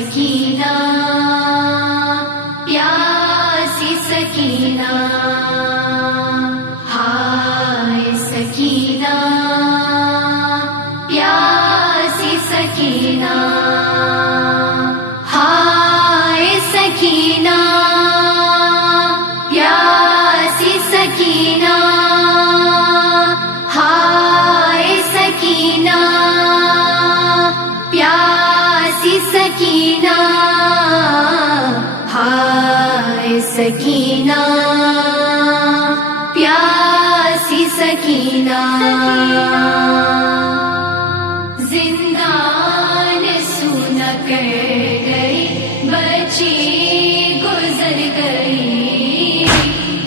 سکینہ پیاسی سکینہ ہائے سکینہ پیاسی سکینہ ہائے سکینہ پیاسی سکینہ ہائے سکینہ پیاسی سکینہ ہائے سکینہ پیاسی سکینہ زندان سونا کر گئی بچی گزر گئی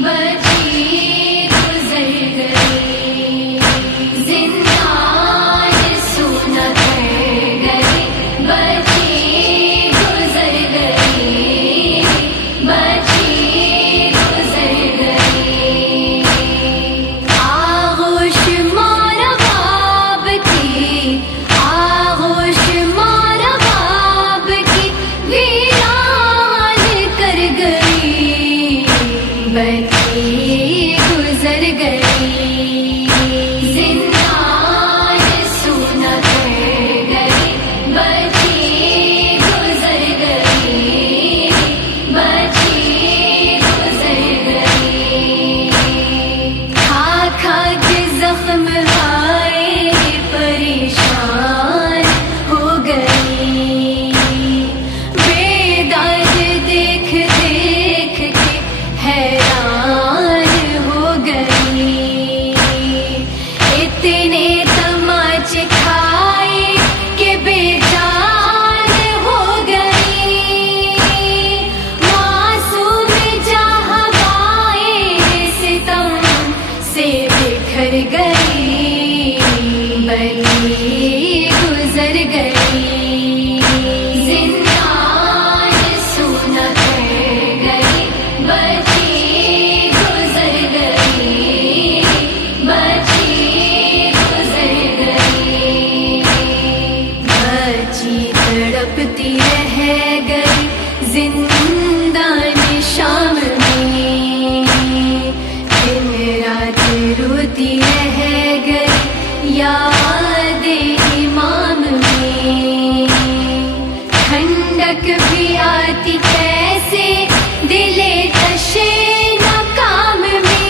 بچی گزر گئی زندان سونا کر گئی بچی گزر گئی بچی گزر گئی آغوش مارا باب کی آغوش مارا باب کی ویران کر گئی بچی گزر گئی زندان سونا کر گئی بچی گزر گئی بچی گزر گئی کھا کھا کے زخم آئے پریشان ہو گئی بیداد دیکھ دیکھ کے حیران ہو گئی اتنے تماچے کھائے کہ بے جان ہو گئی معصوم جہاں بائے ستم سے بکھر گئی بچی گزر گئی زندان سونا کر گئی بچی گزر گئی بچی گزر گئی بچی تڑپتی رہ گئی زندان شام میں دن رات روتی رہ گئی یاد امام میں ٹھنڈک بھی آتی کیسے دل تشے ناکام میں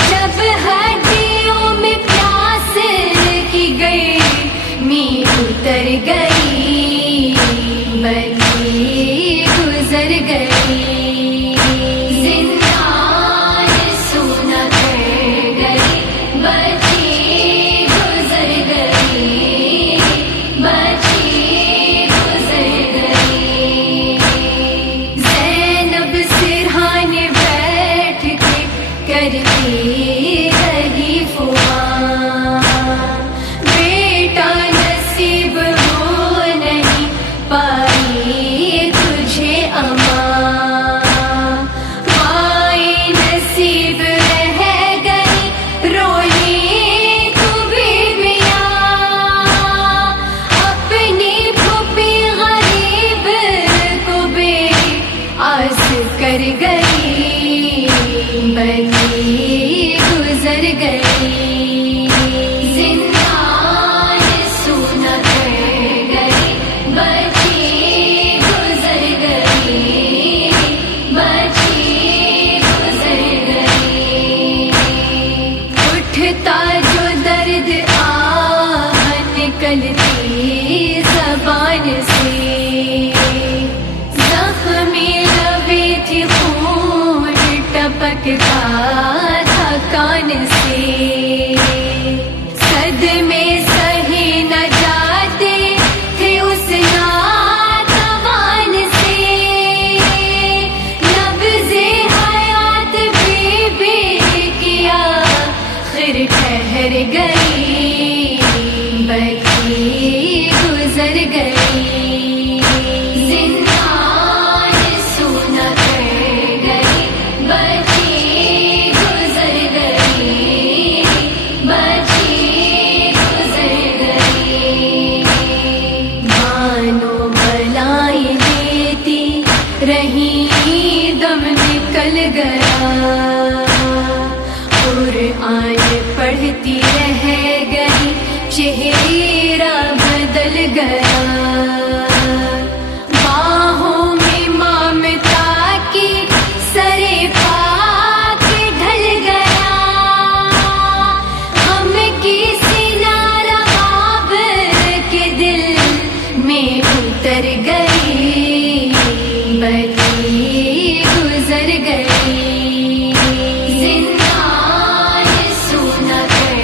جب ہڈیوں میں پیاس کی گئی می اتر گئی بچی گزر گئی زندان سونا کر گئی بچی گزر گئی بچی گزر گئی زینب سرحان بیٹھ کے کرتی رہی فواں بیٹا نصیب ہو نہیں پائی تجھے اماں مائی نصیب رہ گئی روئی تو بیویاں اپنی پھوپھی غریب کو بے آس کر گئی بچی گزر گئی زندان سونا کر گئی بچی گزر گئی بچی گزر گئی اٹھتا جو درد آہ نکلتی زبان سے زخمی لبیں تھی خون ٹپکتا تھا کان سے صدمے سہی نہ جاتے تھے اس ناتوان سے نبض حیات بی کیا آخر ٹھہر گئی بچی پڑھتی رہ گئی، چہرہ بدل گیا، باہوں میں ممتا کی سرے پاک ڈھل گیا، ہم کسی نارباب کے دل میں اتر گئی، بچی گزر گئی، زندان سونا کر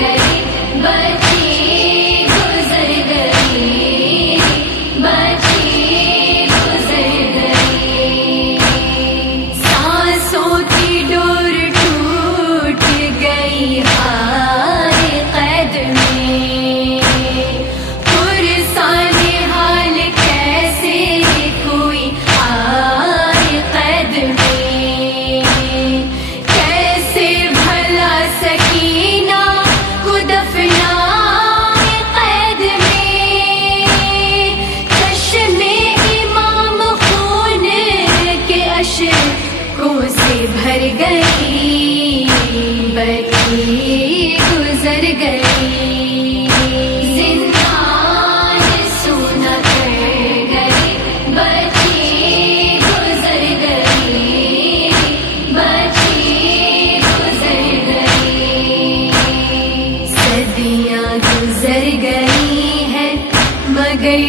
گئی، بچی گزر گئی، بچی گزر گئی، سانسوں کی ڈور ٹوٹ گئی ہائے قید میں، پرسان حال کیسے کوئی آئے قید میں، کیسے بھلا سکینہ کو دفنائے قید میں، چشم امام خون کے اشکوں سے بھر گئی، بچی گزر گئی، زندان سونا کر گئی، بچی گزر گئی، بچی گزر گئی، صدیاں گزر گئی ہیں مگر